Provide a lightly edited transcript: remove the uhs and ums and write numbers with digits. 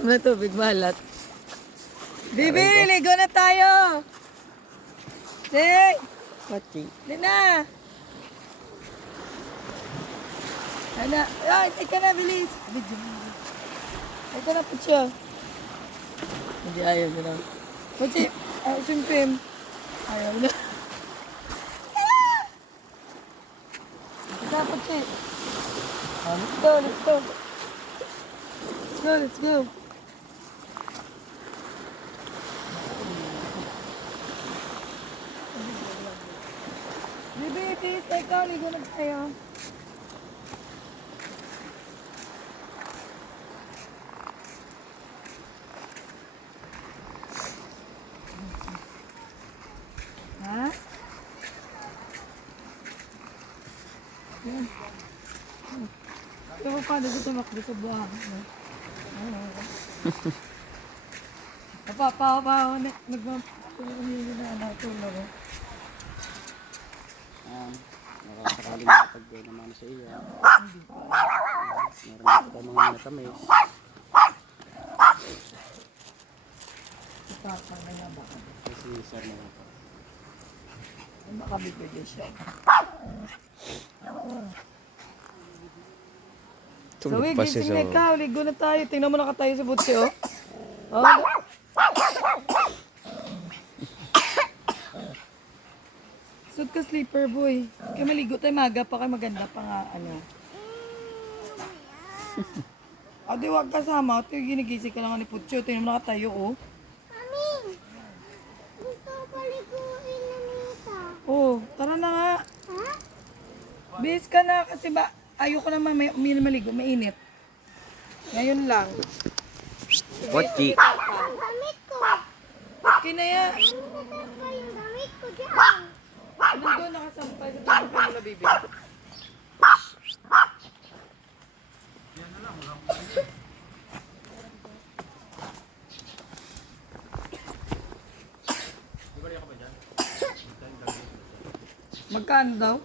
Ano tubig malat? Bibi, ligo na tayo! Hey! Pachi. Di na! Ana, ay, ika na, bilis! Video mo. Ika na, Pucho. Hindi ayaw ko na. Puchi, simpim. Ayaw na. Ika na, Puchi. Let's go, let's go. Let's go, let's go. Bibi, please, ikaw, ligo na tayo. Ha? Yan. Ito mo pa, dito tumakbo sa buhang. Pa, nagmamahili na anak ko lang. Nakakasakaling makapag naman sa iyo. Meron dito mga natamis. Papa na nga baka. Kasi sir na ito. Baka bibigyan siya. So, gising na ikaw. Ligo na tayo. Tingnan mo nakatayo sa butsi, oh. Oh. Suot ka sleeper, boy. Kaya maligo tayo maga pa. Kaya maganda pa nga, ano. Di wag kasama. Ito yung ginigising ka lang ni Pucho. Tingnan mo nakatayo, oh. Mami, gusto ko paliguin na nita. Oh, tara na nga. Ha? Bis ka na kasi ba ayoko naman maligo, mainit. Ngayon lang. Pachi. Ang damit ko. Okay na yan. Nasaan pa yung damit ko dyan? Nandun nakasampay sa tabi ko na bibi. Magkano daw?